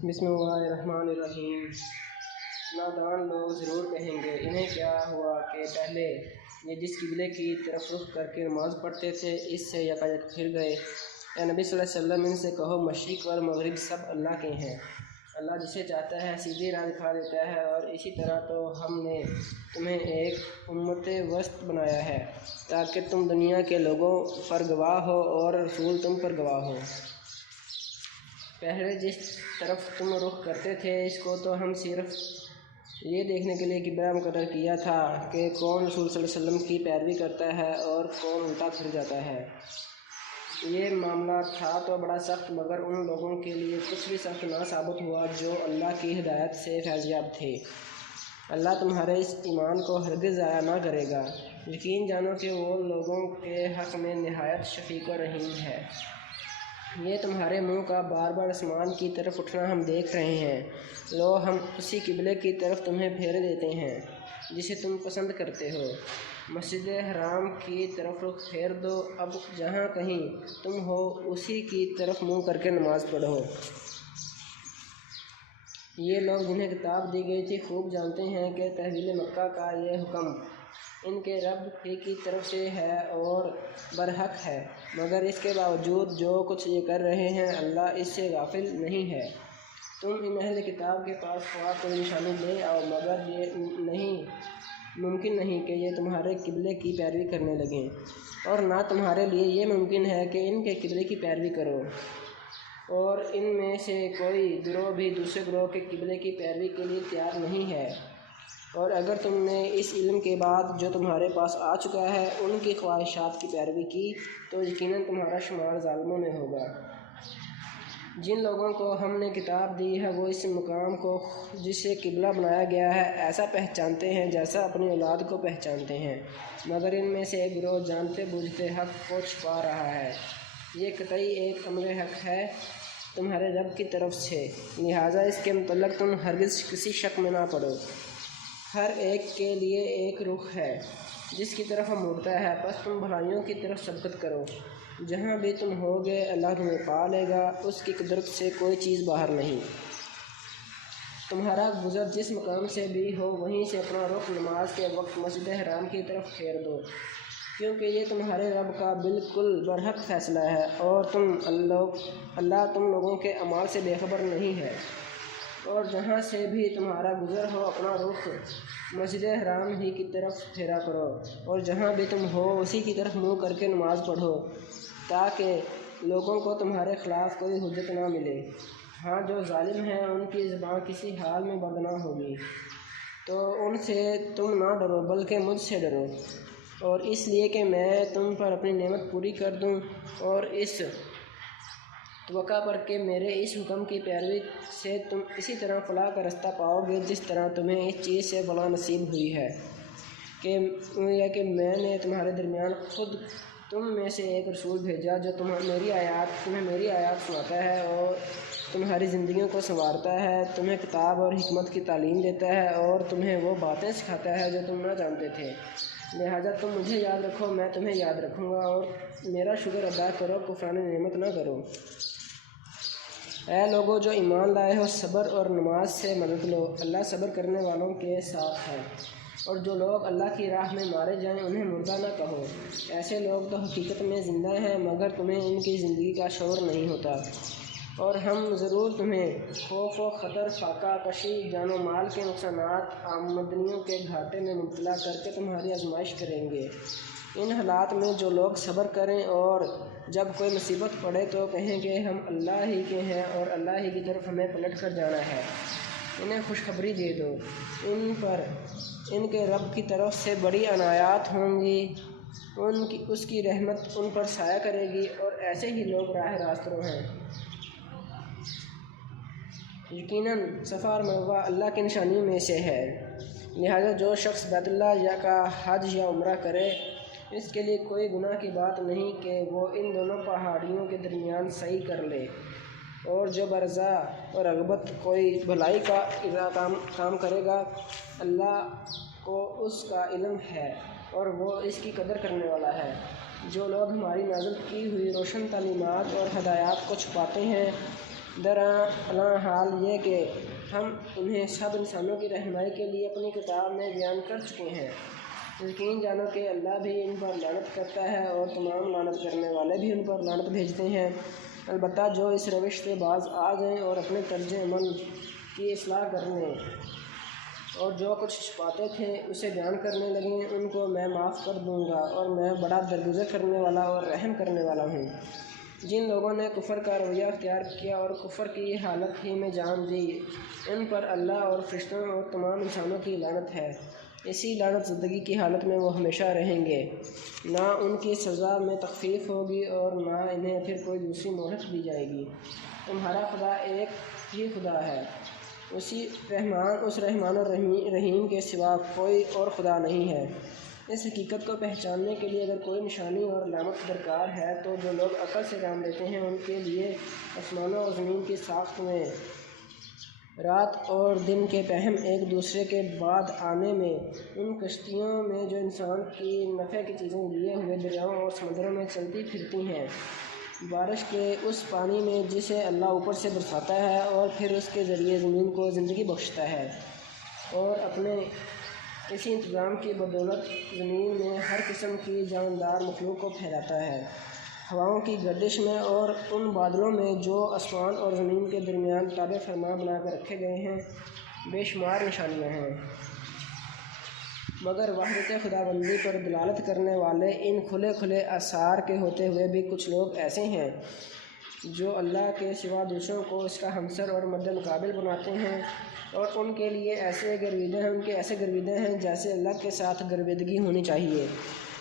بسم اللہ الرحمن الرحیم۔ نادان لوگ ضرور کہیں گے انہیں کیا ہوا کہ پہلے یہ جس قبلے کی طرف رخ کر کے نماز پڑھتے تھے اس سے یکایک پھر گئے۔ اے نبی صلی اللہ علیہ وسلم ان سے کہو مشرق اور مغرب سب اللہ کے ہیں، اللہ جسے چاہتا ہے سیدھی راہ دکھا دیتا ہے، اور اسی طرح تو ہم نے تمہیں ایک امت وسط بنایا ہے تاکہ تم دنیا کے لوگوں پر گواہ ہو اور رسول تم پر گواہ ہو۔ پہلے جس طرف تم رخ کرتے تھے اس کو تو ہم صرف یہ دیکھنے کے لیے قبلہ مقرر کیا تھا کہ کون رسول صلی اللہ علیہ وسلم کی پیروی کرتا ہے اور کون الٹا پھر جاتا ہے۔ یہ معاملہ تھا تو بڑا سخت، مگر ان لوگوں کے لیے کچھ بھی سخت نہ ثابت ہوا جو اللہ کی ہدایت سے فیض یاب تھے۔ اللہ تمہارے اس ایمان کو ہرگز ضائع نہ کرے گا۔ یقین جانو کہ وہ لوگوں کے حق میں نہایت شفیق و رحیم ہے۔ یہ تمہارے منہ کا بار بار آسمان کی طرف اٹھنا ہم دیکھ رہے ہیں، لو ہم اسی قبلے کی طرف تمہیں پھیر دیتے ہیں جسے تم پسند کرتے ہو۔ مسجد حرام کی طرف رخ پھیر دو، اب جہاں کہیں تم ہو اسی کی طرف منہ کر کے نماز پڑھو۔ یہ لوگ جنہیں کتاب دی گئی تھی خوب جانتے ہیں کہ تحویل مکہ کا یہ حکم ان کے رب ہی کی طرف سے ہے اور برحق ہے، مگر اس کے باوجود جو کچھ یہ کر رہے ہیں اللہ اس سے غافل نہیں ہے۔ تم ان اہل کتاب کے پاس خواہ کوئی نشانی لے آؤ، مگر یہ ممکن نہیں کہ یہ تمہارے قبلے کی پیروی کرنے لگیں، اور نہ تمہارے لیے یہ ممکن ہے کہ ان کے قبلے کی پیروی کرو، اور ان میں سے کوئی گروہ بھی دوسرے گروہ کے قبلے کی پیروی کے لیے تیار نہیں ہے۔ اور اگر تم نے اس علم کے بعد جو تمہارے پاس آ چکا ہے ان کی خواہشات کی پیروی کی تو یقیناً تمہارا شمار ظالموں میں ہوگا۔ جن لوگوں کو ہم نے کتاب دی ہے وہ اس مقام کو جسے قبلہ بنایا گیا ہے ایسا پہچانتے ہیں جیسا اپنی اولاد کو پہچانتے ہیں، مگر ان میں سے ایک گروہ جانتے بوجھتے حق کو چھپا رہا ہے۔ یہ قطعی ایک امر حق ہے تمہارے رب کی طرف سے، لہٰذا اس کے متعلق تم ہرگز کسی شک میں نہ پڑو۔ ہر ایک کے لیے ایک رخ ہے جس کی طرف ہم مڑتا ہے، بس تم بھلائیوں کی طرف سبقت کرو۔ جہاں بھی تم ہوگے اللہ تمہیں پا لے گا، اس کی قدرت سے کوئی چیز باہر نہیں۔ تمہارا گزر جس مقام سے بھی ہو وہیں سے اپنا رخ نماز کے وقت مسجد حرام کی طرف پھیر دو، کیونکہ یہ تمہارے رب کا بالکل برحق فیصلہ ہے، اور اللہ تم لوگوں کے اعمال سے بے خبر نہیں ہے۔ اور جہاں سے بھی تمہارا گزر ہو اپنا رخ مسجد حرام ہی کی طرف پھیرا کرو، اور جہاں بھی تم ہو اسی کی طرف منہ کر کے نماز پڑھو تاکہ لوگوں کو تمہارے خلاف کوئی حجت نہ ملے۔ ہاں جو ظالم ہیں ان کی زبان کسی حال میں بند نہ ہوگی، تو ان سے تم نہ ڈرو بلکہ مجھ سے ڈرو، اور اس لیے کہ میں تم پر اپنی نعمت پوری کر دوں، اور اس توقع پر کہ میرے اس حکم کی پیروی سے تم اسی طرح فلاح کا رستہ پاؤ گے جس طرح تمہیں اس چیز سے فلاح نصیب ہوئی ہے کہ میں نے تمہارے درمیان خود تم میں سے ایک رسول بھیجا جو تمہیں میری آیات سناتا ہے اور تمہاری زندگیوں کو سنوارتا ہے، تمہیں کتاب اور حکمت کی تعلیم دیتا ہے اور تمہیں وہ باتیں سکھاتا ہے جو تم نہ جانتے تھے۔ لہٰذا تم مجھے یاد رکھو، میں تمہیں یاد رکھوں گا، اور میرا شکر ادا کرو، کفران نعمت نہ کرو۔ اے لوگو جو ایمان لائے ہو، صبر اور نماز سے مدد لو، اللہ صبر کرنے والوں کے ساتھ ہے۔ اور جو لوگ اللہ کی راہ میں مارے جائیں انہیں مردہ نہ کہو، ایسے لوگ تو حقیقت میں زندہ ہیں مگر تمہیں ان کی زندگی کا شعور نہیں ہوتا۔ اور ہم ضرور تمہیں خوف و خطر، فاقہ کشی، جان و مال کے نقصانات، آمدنیوں کے گھاٹے میں مبتلا کر کے تمہاری آزمائش کریں گے۔ ان حالات میں جو لوگ صبر کریں اور جب کوئی مصیبت پڑے تو کہیں کہ ہم اللہ ہی کے ہیں اور اللہ ہی کی طرف ہمیں پلٹ کر جانا ہے، انہیں خوشخبری دے دو، ان پر ان کے رب کی طرف سے بڑی عنایات ہوں گی، اس کی رحمت ان پر سایہ کرے گی، اور ایسے ہی لوگ راہ راست رو ہیں۔ یقیناً صفا اور مروہ اللہ کی نشانیوں میں سے ہے، لہٰذا جو شخص بیت اللہ کا حج یا عمرہ کرے اس کے لیے کوئی گناہ کی بات نہیں کہ وہ ان دونوں پہاڑیوں کے درمیان سعی کر لے، اور جو برضا اور رغبت کوئی بھلائی کا کام کرے گا اللہ کو اس کا علم ہے اور وہ اس کی قدر کرنے والا ہے۔ جو لوگ ہماری نازل کی ہوئی روشن تعلیمات اور ہدایات کو چھپاتے ہیں دراصل حال یہ کہ ہم انہیں سب انسانوں کی رہنمائی کے لیے اپنی کتاب میں بیان کر چکے ہیں۔ یقین جانو کہ اللہ بھی ان پر لعنت کرتا ہے اور تمام لعنت کرنے والے بھی ان پر لعنت بھیجتے ہیں۔ البتہ جو اس روش سے باز آ گئیں اور اپنے طرز عمل کی اصلاح کرنے اور جو کچھ چھپاتے تھے اسے بیان کرنے لگیں، ان کو میں معاف کر دوں گا اور میں بڑا درگزر کرنے والا اور رحم کرنے والا ہوں۔ جن لوگوں نے کفر کا رویہ اختیار کیا اور کفر کی حالت ہی میں جان دی، ان پر اللہ اور فرشتوں اور تمام انسانوں کی لعنت ہے۔ اسی لعنت زدگی کی حالت میں وہ ہمیشہ رہیں گے، نہ ان کی سزا میں تخفیف ہوگی اور نہ انہیں پھر کوئی دوسری مہلت دی جائے گی۔ تمہارا خدا ایک ہی خدا ہے، اس رحمان اور رحیم کے سوا کوئی اور خدا نہیں ہے۔ اس حقیقت کو پہچاننے کے لیے اگر کوئی نشانی اور علامت درکار ہے تو جو لوگ عقل سے کام لیتے ہیں ان کے لیے آسمانوں اور زمین کی ساخت میں، رات اور دن کے پہم ایک دوسرے کے بعد آنے میں، ان کشتیوں میں جو انسان کی نفع کی چیزیں لیے ہوئے دریاؤں اور سمندروں میں چلتی پھرتی ہیں، بارش کے اس پانی میں جسے اللہ اوپر سے برساتا ہے اور پھر اس کے ذریعے زمین کو زندگی بخشتا ہے، اور اپنے اسی انتظام کی بدولت زمین میں ہر قسم کی جاندار مخلوق کو پھیلاتا ہے، ہواؤں کی گردش میں اور ان بادلوں میں جو آسمان اور زمین کے درمیان تابع فرما بنا کر رکھے گئے ہیں۔ بے شمار نشانیاں ہیں، مگر وحدت خداوندی پر دلالت کرنے والے ان کھلے کھلے آثار کے ہوتے ہوئے بھی کچھ لوگ ایسے ہیں جو اللہ کے سوا دوسروں کو اس کا ہمسر اور مد مقابل بناتے ہیں، اور ان کے ایسے گرویدہ ہیں جیسے اللہ کے ساتھ گرویدگی ہونی چاہیے،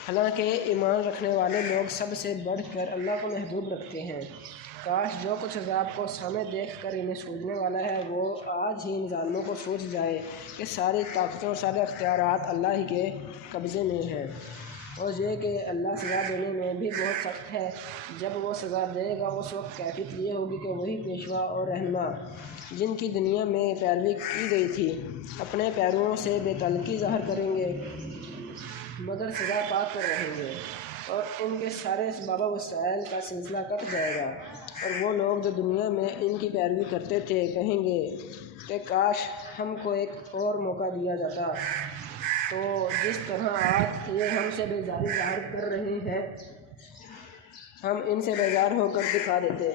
حالانکہ ایمان رکھنے والے لوگ سب سے بڑھ کر اللہ کو محبوب رکھتے ہیں۔ کاش جو کچھ عذاب کو سامنے دیکھ کر انہیں سوجنے والا ہے وہ آج ہی ان ظالموں کو سوچ جائے کہ ساری طاقتیں اور سارے اختیارات اللہ ہی کے قبضے میں ہیں، اور یہ کہ اللہ سزا دینے میں بھی بہت سخت ہے۔ جب وہ سزا دے گا اس وقت کیفیت یہ ہوگی کہ وہی پیشوا اور رہنما جن کی دنیا میں پیروی کی گئی تھی اپنے پیرووں سے بے تعلقی ظاہر کریں گے، مگر سزا پا کر رہیں گے، اور ان کے سارے اسباب و وسائل کا سلسلہ کٹ جائے گا، اور وہ لوگ جو دنیا میں ان کی پیروی کرتے تھے کہیں گے کہ کاش ہم کو ایک اور موقع دیا جاتا تو جس طرح آج یہ ہم سے بیزاری ظاہر کر رہے ہیں ہم ان سے بیزار ہو کر دکھا دیتے۔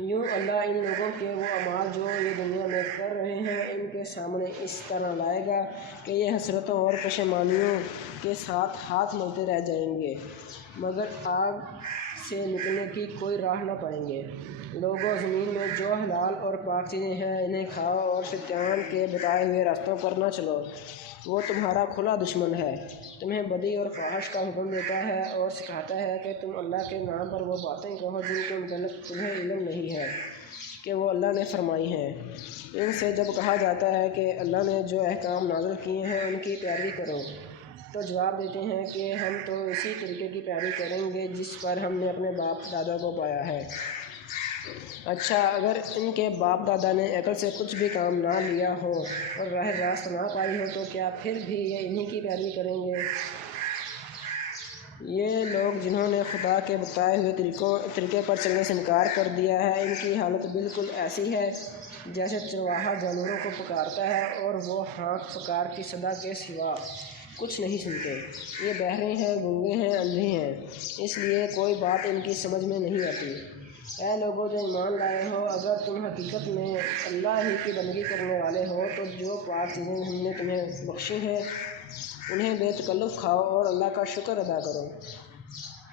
یوں اللہ ان لوگوں کے وہ اعمال جو یہ دنیا میں کر رہے ہیں ان کے سامنے اس طرح لائے گا کہ یہ حسرتوں اور پشیمانیوں کے ساتھ ہاتھ ملتے رہ جائیں گے، مگر آگ سے نکلنے کی کوئی راہ نہ پائیں گے۔ لوگوں، زمین میں جو حلال اور پاک چیزیں ہیں انہیں کھاؤ اور شیطان کے بتائے ہوئے راستوں پر نہ چلو، وہ تمہارا کھلا دشمن ہے، تمہیں بدی اور فحش کا حکم دیتا ہے اور سکھاتا ہے کہ تم اللہ کے نام پر وہ باتیں کہو جن کے متعلق تمہیں علم نہیں ہے کہ وہ اللہ نے فرمائی ہیں۔ ان سے جب کہا جاتا ہے کہ اللہ نے جو احکام نازل کیے ہیں ان کی پیروی کرو تو جواب دیتے ہیں کہ ہم تو اسی طریقے کی پیروی کریں گے جس پر ہم نے اپنے باپ دادا کو پایا ہے۔ اچھا، اگر ان کے باپ دادا نے عقل سے کچھ بھی کام نہ لیا ہو اور راہ راست نہ پائی ہو تو کیا پھر بھی یہ انہی کی پیروی کریں گے؟ یہ لوگ جنہوں نے خدا کے بتائے ہوئے طریقے پر چلنے سے انکار کر دیا ہے، ان کی حالت بالکل ایسی ہے جیسے چرواہا جانوروں کو پکارتا ہے اور وہ ہانک پکار کی صدا کے سوا کچھ نہیں سنتے۔ یہ بہرے ہیں، گونگے ہیں، اندھے ہیں، اس لیے کوئی بات ان کی سمجھ میں نہیں آتی۔ اے لوگوں جو ایمان لائے ہو، اگر تم حقیقت میں اللہ ہی کی بندگی کرنے والے ہو تو جو پاک چیزیں ہم نے تمہیں بخشی ہیں انہیں بے تکلف کھاؤ اور اللہ کا شکر ادا کرو۔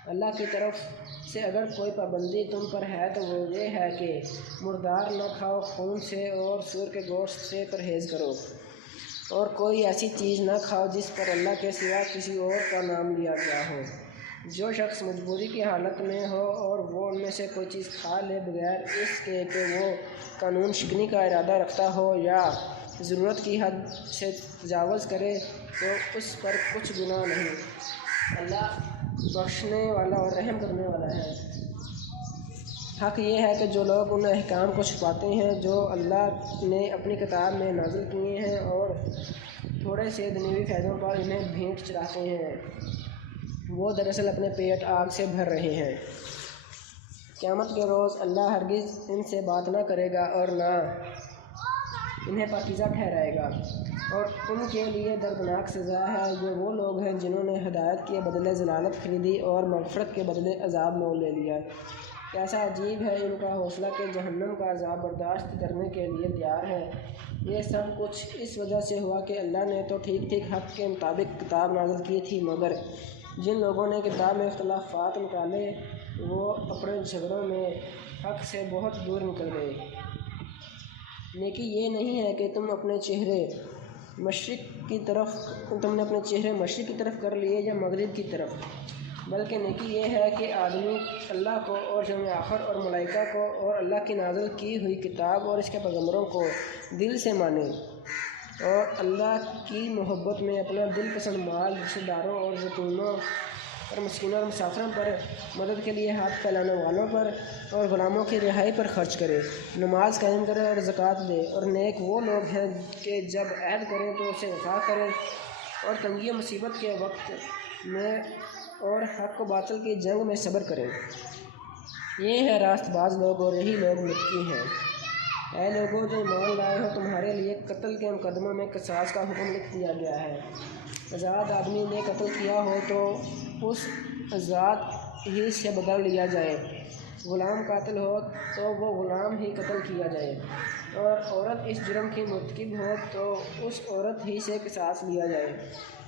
اللہ کی طرف سے اگر کوئی پابندی تم پر ہے تو وہ یہ ہے کہ مردار نہ کھاؤ، خون سے اور سور کے گوشت سے پرہیز کرو، اور کوئی ایسی چیز نہ کھاؤ جس پر اللہ کے سوا کسی اور کا نام لیا گیا ہو۔ جو شخص مجبوری کی حالت میں ہو اور وہ ان میں سے کوئی چیز کھا لے بغیر اس کے کہ وہ قانون شکنی کا ارادہ رکھتا ہو یا ضرورت کی حد سے تجاوز کرے تو اس پر کچھ گناہ نہیں، اللہ بخشنے والا اور رحم کرنے والا ہے۔ حق یہ ہے کہ جو لوگ ان احکام کو چھپاتے ہیں جو اللہ نے اپنی کتاب میں نازل کیے ہیں اور تھوڑے سے دنیوی فائدوں پر انہیں بھینٹ چڑھاتے ہیں، وہ دراصل اپنے پیٹ آگ سے بھر رہے ہیں۔ قیامت کے روز اللہ ہرگز ان سے بات نہ کرے گا اور نہ انہیں پاکیزہ ٹھہرائے گا، اور ان کے لیے دردناک سزا ہے جو وہ لوگ ہیں جنہوں نے ہدایت کے بدلے ضلالت خریدی اور مغفرت کے بدلے عذاب مول لے لیا۔ کیسا عجیب ہے ان کا حوصلہ کہ جہنم کا عذاب برداشت کرنے کے لیے تیار ہے۔ یہ سب کچھ اس وجہ سے ہوا کہ اللہ نے تو ٹھیک ٹھیک حق کے مطابق کتاب نازل کی تھی، مگر جن لوگوں نے کتاب میں اختلافات نکالے وہ اپنے جھگڑوں میں حق سے بہت دور نکل گئے۔ نیکی یہ نہیں ہے کہ تم نے اپنے چہرے مشرق کی طرف کر لیے یا مغرب کی طرف، بلکہ نیکی یہ ہے کہ آدمی اللہ کو اور یوم آخر اور ملائکہ کو اور اللہ کی نازل کی ہوئی کتاب اور اس کے پیغمبروں کو دل سے مانے، اور اللہ کی محبت میں اپنا دل پسند مال رشتہ داروں اور یتیموں اور مسکینوں اور مسافروں پر، مدد کے لیے ہاتھ پھیلانے والوں پر اور غلاموں کی رہائی پر خرچ کرے، نماز قائم کرے اور زکوٰۃ دے، اور نیک وہ لوگ ہیں کہ جب عہد کریں تو اسے وفا کریں، اور تنگی و مصیبت کے وقت میں اور حق و باطل کی جنگ میں صبر کریں۔ یہ ہے راست باز لوگ اور یہی لوگ متقی ہیں۔ اے لوگوں جو ایمان لائے ہو، تمہارے لیے قتل کے مقدموں میں قصاص کا حکم لکھ دیا گیا ہے۔ آزاد آدمی نے قتل کیا ہو تو اس آزاد ہی سے بدلہ لیا جائے، غلام قاتل ہو تو وہ غلام ہی قتل کیا جائے، اور عورت اس جرم کی مرتکب ہو تو اس عورت ہی سے قصاص لیا جائے۔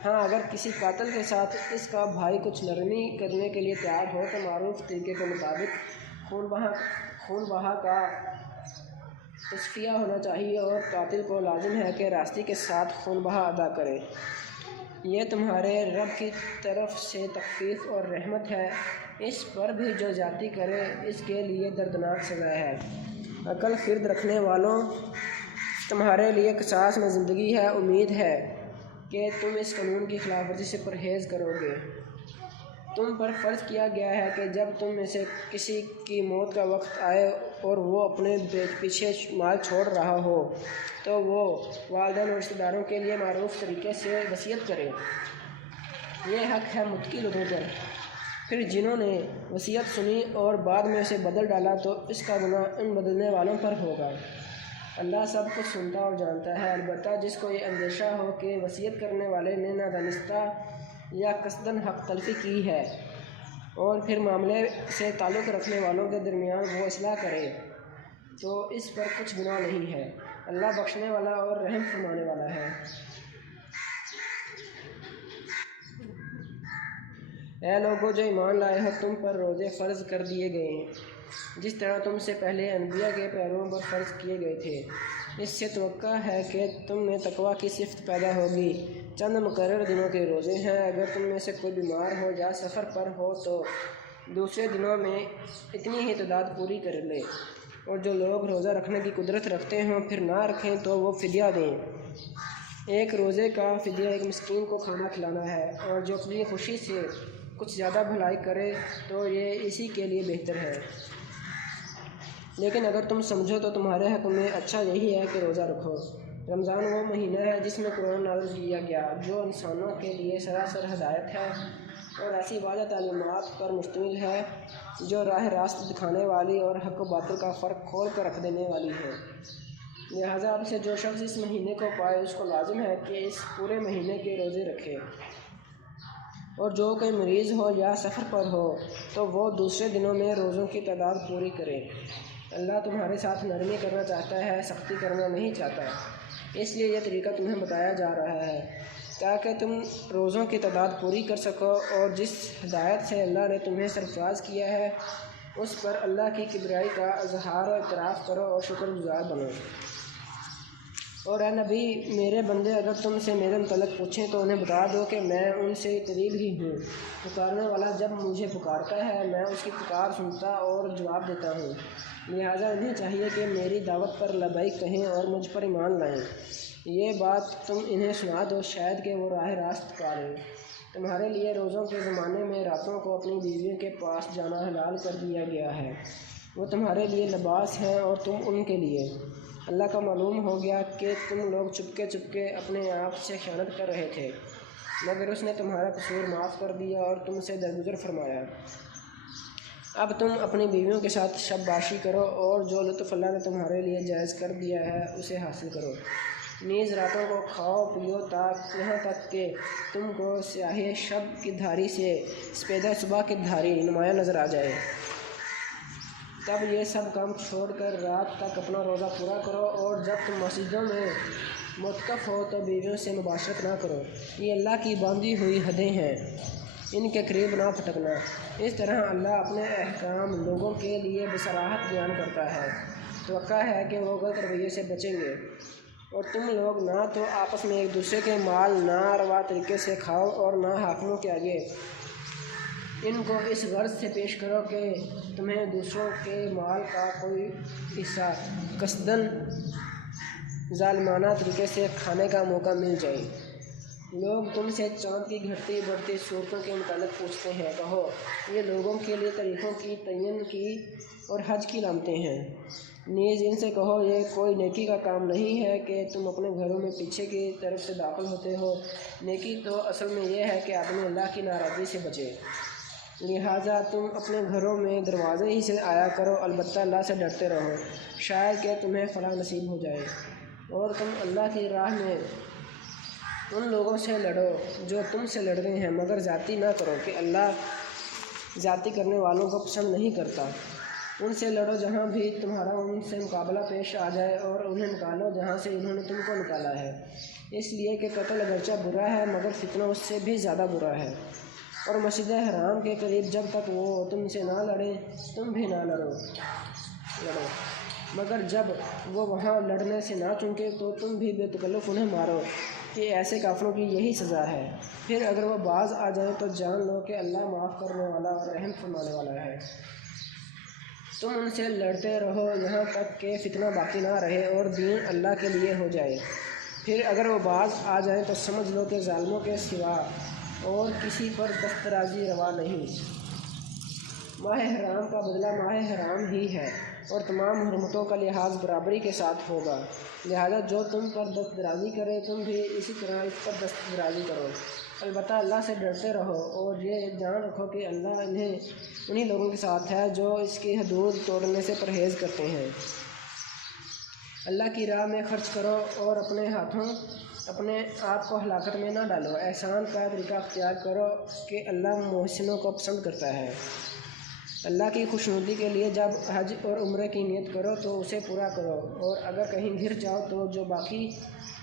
ہاں، اگر کسی قاتل کے ساتھ اس کا بھائی کچھ نرمی کرنے کے لیے تیار ہو تو معروف طریقے کے مطابق خون بہا کا تصفیہ ہونا چاہیے، اور قاتل کو لازم ہے کہ راستی کے ساتھ خون بہا ادا کرے۔ یہ تمہارے رب کی طرف سے تخفیف اور رحمت ہے، اس پر بھی جو زیادتی کرے اس کے لیے دردناک سزا ہے۔ عقل خرد رکھنے والوں، تمہارے لیے قصاص میں زندگی ہے، امید ہے کہ تم اس قانون کی خلاف ورزی سے پرہیز کرو گے۔ تم پر فرض کیا گیا ہے کہ جب تم میں سے کسی کی موت کا وقت آئے اور وہ اپنے پیچھے مال چھوڑ رہا ہو تو وہ والدین اور رشتہ داروں کے لیے معروف طریقے سے وصیت کرے۔ یہ حق ہے متقی لوگوں پر۔ پھر جنہوں نے وصیت سنی اور بعد میں اسے بدل ڈالا تو اس کا گناہ ان بدلنے والوں پر ہوگا۔ اللہ سب کچھ سنتا اور جانتا ہے۔ البتہ جس کو یہ اندیشہ ہو کہ وصیت کرنے والے نے نادانستہ یا قصداً حق تلفی کی ہے اور پھر معاملے سے تعلق رکھنے والوں کے درمیان وہ اصلاح کرے تو اس پر کچھ گناہ نہیں ہے، اللہ بخشنے والا اور رحم فرمانے والا ہے۔ اے لوگو جو ایمان لائے ہو، تم پر روزے فرض کر دیے گئے ہیں جس طرح تم سے پہلے انبیاء کے پیرووں پر فرض کیے گئے تھے۔ اس سے توقع ہے کہ تم میں تقویٰ کی صفت پیدا ہوگی۔ چند مقرر دنوں کے روزے ہیں، اگر تم میں سے کوئی بیمار ہو یا سفر پر ہو تو دوسرے دنوں میں اتنی ہی تعداد پوری کر لے، اور جو لوگ روزہ رکھنے کی قدرت رکھتے ہوں پھر نہ رکھیں تو وہ فدیہ دیں۔ ایک روزے کا فدیہ ایک مسکین کو کھانا کھلانا ہے، اور جو اپنی خوشی سے کچھ زیادہ بھلائی کرے تو یہ اسی کے لیے بہتر ہے۔ لیکن اگر تم سمجھو تو تمہارے حق میں اچھا یہی ہے کہ روزہ رکھو۔ رمضان وہ مہینہ ہے جس میں قرآن نازل کیا گیا، جو انسانوں کے لیے سراسر ہدایت ہے اور ایسی واضح تعلیمات پر مشتمل ہے جو راہ راست دکھانے والی اور حق و باطل کا فرق کھول کر رکھ دینے والی ہے۔ لہٰذا اب سے جو شخص اس مہینے کو پائے اس کو لازم ہے کہ اس پورے مہینے کے روزے رکھے، اور جو کوئی مریض ہو یا سفر پر ہو تو وہ دوسرے دنوں میں روزوں کی تعداد پوری کرے۔ اللہ تمہارے ساتھ نرمی کرنا چاہتا ہے، سختی کرنا نہیں چاہتا، اس لیے یہ طریقہ تمہیں بتایا جا رہا ہے تاکہ تم روزوں کی تعداد پوری کر سکو، اور جس ہدایت سے اللہ نے تمہیں سرفراز کیا ہے اس پر اللہ کی کبریائی کا اظہار و اعتراف کرو اور شکر گزار بنو۔ اور اے نبی، میرے بندے اگر تم سے میرے متعلق پوچھیں تو انہیں بتا دو کہ میں ان سے قریب ہی ہوں، پکارنے والا جب مجھے پکارتا ہے میں اس کی پکار سنتا اور جواب دیتا ہوں۔ لہٰذا انہیں چاہیے کہ میری دعوت پر لبیک کہیں اور مجھ پر ایمان لائیں۔ یہ بات تم انہیں سنا دو، شاید کہ وہ راہ راست پا لیں۔ تمہارے لیے روزوں کے زمانے میں راتوں کو اپنی بیویوں کے پاس جانا حلال کر دیا گیا ہے، وہ تمہارے لیے لباس ہیں اور تم ان کے لیے۔ اللہ کا معلوم ہو گیا کہ تم لوگ چپکے چپکے اپنے آپ سے خیانت کر رہے تھے، مگر اس نے تمہارا قصور معاف کر دیا اور تم سے درگزر فرمایا۔ اب تم اپنی بیویوں کے ساتھ شب باشی کرو اور جو لطف اللہ نے تمہارے لیے جائز کر دیا ہے اسے حاصل کرو۔ نیز راتوں کو کھاؤ پیو یہاں تک کہ تم کو سیاہی شب کی دھاری سے سپیدہ صبح کی دھاری نمایاں نظر آ جائے۔ تب یہ سب کام چھوڑ کر رات تک اپنا روزہ پورا کرو، اور جب تم مسجدوں میں معتکف ہو تو بیویوں سے مباشرت نہ کرو، یہ اللہ کی باندھی ہوئی حدیں ہیں، ان کے قریب نہ پھٹکنا۔ اس طرح اللہ اپنے احکام لوگوں کے لیے بصراحت بیان کرتا ہے۔ توقع ہے کہ وہ غلط رویے سے بچیں گے، اور تم لوگ نہ تو آپس میں ایک دوسرے کے مال ناروا طریقے سے کھاؤ اور نہ حاکموں کے آگے ان کو اس غرض سے پیش کرو کہ تمہیں دوسروں کے مال کا کوئی حصہ قصداً ظالمانہ طریقے سے کھانے کا موقع مل جائے۔ لوگ تم سے چاند کی گھٹتی بڑھتی صورتوں کے متعلق پوچھتے ہیں، کہو یہ لوگوں کے لیے طریقوں کی تعین کی اور حج کی علامتیں ہیں۔ نیز ان سے کہو یہ کوئی نیکی کا کام نہیں ہے کہ تم اپنے گھروں میں پیچھے کی طرف سے داخل ہوتے ہو، نیکی تو اصل میں یہ ہے کہ آدمی اللہ کی ناراضگی سے بچے۔ لہٰذا تم اپنے گھروں میں دروازے ہی سے آیا کرو، البتہ اللہ سے ڈرتے رہو، شاید کہ تمہیں فلاح نصیب ہو جائے۔ اور تم اللہ کی راہ میں ان لوگوں سے لڑو جو تم سے لڑ رہے ہیں، مگر زیادتی نہ کرو کہ اللہ زیادتی کرنے والوں کو پسند نہیں کرتا۔ ان سے لڑو جہاں بھی تمہارا ان سے مقابلہ پیش آ جائے، اور انہیں نکالو جہاں سے انہوں نے تم کو نکالا ہے، اس لیے کہ قتل اگرچہ برا ہے مگر فتنہ اس سے بھی زیادہ برا ہے۔ اور مسجد حرام کے قریب جب تک وہ تم سے نہ لڑے تم بھی نہ لڑو، مگر جب وہ وہاں لڑنے سے نہ چونکے تو تم بھی بے تکلف انہیں مارو، کہ ایسے کافروں کی یہی سزا ہے۔ پھر اگر وہ باز آ جائیں تو جان لو کہ اللہ معاف کرنے والا اور رحم فرمانے والا ہے۔ تم ان سے لڑتے رہو یہاں تک کہ فتنہ باقی نہ رہے اور دین اللہ کے لیے ہو جائے۔ پھر اگر وہ باز آ جائیں تو سمجھ لو کہ ظالموں کے سوا اور کسی پر دست درازی روا نہیں۔ ماہ حرام کا بدلہ ماہ حرام ہی ہے، اور تمام حرمتوں کا لحاظ برابری کے ساتھ ہوگا، لہذا جو تم پر دست درازی کرے تم بھی اسی طرح اس پر دست درازی کرو۔ البتہ اللہ سے ڈرتے رہو اور یہ جان رکھو کہ اللہ انہی لوگوں کے ساتھ ہے جو اس کی حدود توڑنے سے پرہیز کرتے ہیں۔ اللہ کی راہ میں خرچ کرو اور اپنے ہاتھوں اپنے آپ کو ہلاکت میں نہ ڈالو، احسان کا طریقہ اختیار کرو کہ اللہ محسنوں کو پسند کرتا ہے۔ اللہ کی خوشنودی کے لیے جب حج اور عمرے کی نیت کرو تو اسے پورا کرو، اور اگر کہیں گر جاؤ تو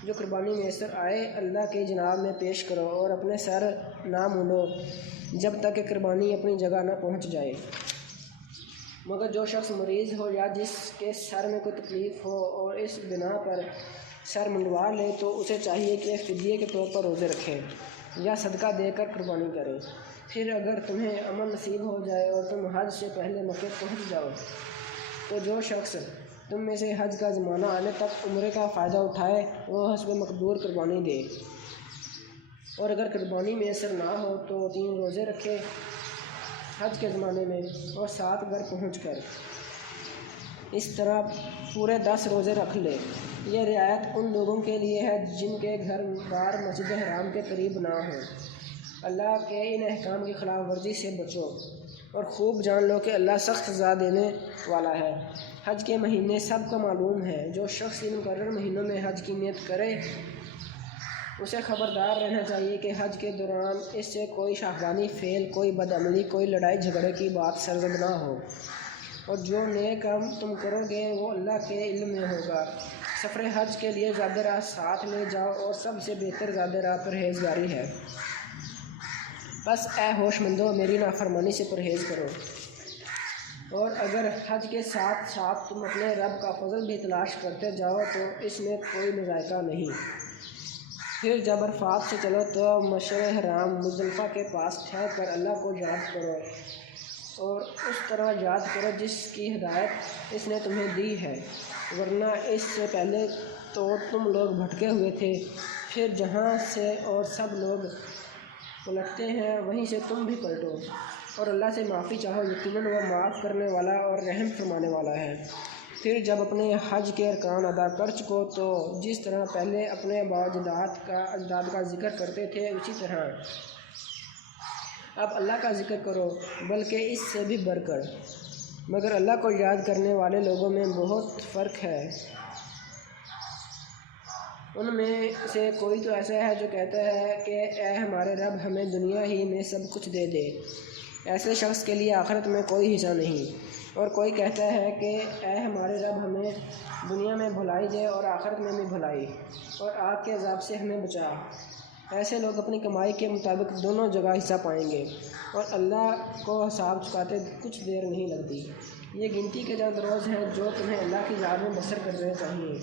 جو قربانی میسر آئے اللہ کی جناب میں پیش کرو، اور اپنے سر نہ مونڈو جب تک کہ قربانی اپنی جگہ نہ پہنچ جائے۔ مگر جو شخص مریض ہو یا جس کے سر میں کوئی تکلیف ہو اور اس بنا پر سر منڈوا لے تو اسے چاہیے کہ فدیے کے طور پر روزے رکھے یا صدقہ دے کر قربانی کرے۔ پھر اگر تمہیں امن نصیب ہو جائے اور تم حج سے پہلے مکہ پہنچ جاؤ تو جو شخص تم میں سے حج کا زمانہ آنے تک عمرے کا فائدہ اٹھائے وہ حسب مقدور قربانی دے، اور اگر قربانی میسر نہ ہو تو 3 روزے رکھے حج کے زمانے میں اور 7 گھر پہنچ کر، اس طرح پورے 10 روزے رکھ لے۔ یہ رعایت ان لوگوں کے لیے ہے جن کے گھر بار مسجد حرام کے قریب نہ ہو۔ اللہ کے ان احکام کی خلاف ورزی سے بچو، اور خوب جان لو کہ اللہ سخت سزا دینے والا ہے۔ حج کے مہینے سب کو معلوم ہے، جو شخص ان مقرر مہینوں میں حج کی نیت کرے اسے خبردار رہنا چاہیے کہ حج کے دوران اس سے کوئی شاہبانی فعل، کوئی بدعملی، کوئی لڑائی جھگڑے کی بات سرزد نہ ہو، اور جو نیک کام تم کرو گے وہ اللہ کے علم میں ہوگا۔ سفر حج کے لیے زیادہ راہ ساتھ لے جاؤ، اور سب سے بہتر زیادہ راہ پرہیزگاری ہے۔ بس اے ہوش مندو، میری نافرمانی سے پرہیز کرو، اور اگر حج کے ساتھ ساتھ تم اپنے رب کا فضل بھی تلاش کرتے جاؤ تو اس میں کوئی مضائقہ نہیں۔ پھر جب عرفات سے چلو تو مشعر حرام مزدلفہ کے پاس ٹھہر کر اللہ کو یاد کرو، اور اس طرح یاد کرو جس کی ہدایت اس نے تمہیں دی ہے، ورنہ اس سے پہلے تو تم لوگ بھٹکے ہوئے تھے۔ پھر جہاں سے اور سب لوگ پلٹتے ہیں وہیں سے تم بھی پلٹو، اور اللہ سے معافی چاہو، یقیناً وہ معاف کرنے والا اور رحم فرمانے والا ہے۔ پھر جب اپنے حج کے ارکان ادا کر چکو تو جس طرح پہلے اپنے اجداد کا ذکر کرتے تھے اسی طرح اب اللہ کا ذکر کرو بلکہ اس سے بھی بڑھ کر، مگر اللہ کو یاد کرنے والے لوگوں میں بہت فرق ہے۔ ان میں سے کوئی تو ایسا ہے جو کہتا ہے کہ اے ہمارے رب ہمیں دنیا ہی میں سب کچھ دے دے، ایسے شخص کے لیے آخرت میں کوئی حصہ نہیں۔ اور کوئی کہتا ہے کہ اے ہمارے رب ہمیں دنیا میں بھلائی دے اور آخرت میں بھی بھلائی، اور آگ کے عذاب سے ہمیں بچا۔ ایسے لوگ اپنی کمائی کے مطابق دونوں جگہ حصہ پائیں گے، اور اللہ کو حساب چکاتے کچھ دیر نہیں لگتی۔ یہ گنتی کے چند روز ہیں جو تمہیں اللہ کی راہ میں بسر کرنے چاہیے۔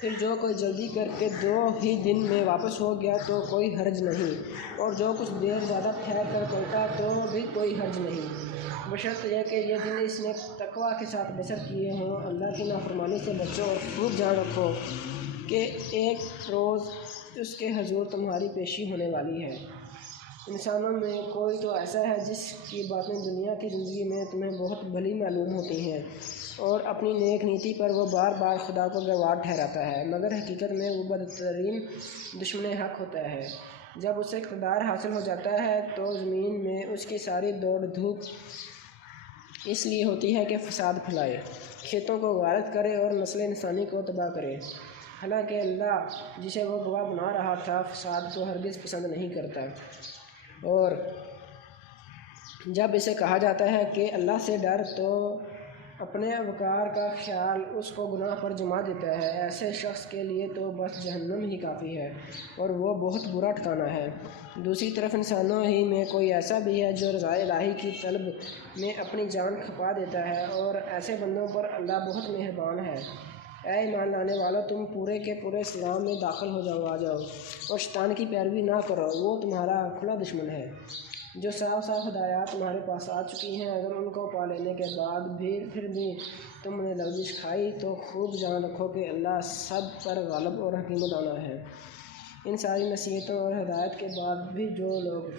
پھر جو کوئی جلدی کر کے 2 ہی دن میں واپس ہو گیا تو کوئی حرج نہیں، اور جو کچھ دیر زیادہ ٹھہر کر پلٹا تو بھی کوئی حرج نہیں، بشرط یہ کہ یہ دن اس نے تقویٰ کے ساتھ بسر کیے ہوں۔ اللہ کی نافرمانی سے بچو اور خوب جان رکھو کہ ایک روز اس کے حضور تمہاری پیشی ہونے والی ہے۔ انسانوں میں کوئی تو ایسا ہے جس کی باتیں دنیا کی زندگی میں تمہیں بہت بھلی معلوم ہوتی ہیں، اور اپنی نیک نیتی پر وہ بار بار خدا کو گواہ ٹھہراتا ہے، مگر حقیقت میں وہ بدترین دشمن حق ہوتا ہے۔ جب اسے اقتدار حاصل ہو جاتا ہے تو زمین میں اس کی ساری دوڑ دھوپ اس لیے ہوتی ہے کہ فساد پھیلائے، کھیتوں کو غارت کرے اور نسل انسانی کو تباہ کرے، حالانکہ اللہ جسے وہ گواہ بنا رہا تھا فساد کو ہرگز پسند نہیں کرتا۔ اور جب اسے کہا جاتا ہے کہ اللہ سے ڈر تو اپنے وقار کا خیال اس کو گناہ پر جما دیتا ہے۔ ایسے شخص کے لیے تو بس جہنم ہی کافی ہے، اور وہ بہت برا ٹھکانہ ہے۔ دوسری طرف انسانوں ہی میں کوئی ایسا بھی ہے جو رضائے الہی کی طلب میں اپنی جان کھپا دیتا ہے، اور ایسے بندوں پر اللہ بہت مہربان ہے۔ اے ایمان لانے والو، تم پورے کے پورے اسلام میں داخل ہو جاؤ، آ جاؤ، اور شیطان کی پیروی نہ کرو، وہ تمہارا کھلا دشمن ہے۔ جو صاف صاف ہدایات تمہارے پاس آ چکی ہیں، اگر ان کو پا لینے کے بعد پھر بھی تم نے لغزش کھائی تو خوب جان رکھو کہ اللہ سب پر غالب اور حکیم دانا ہے۔ ان ساری نصیحتوں اور ہدایت کے بعد بھی جو لوگ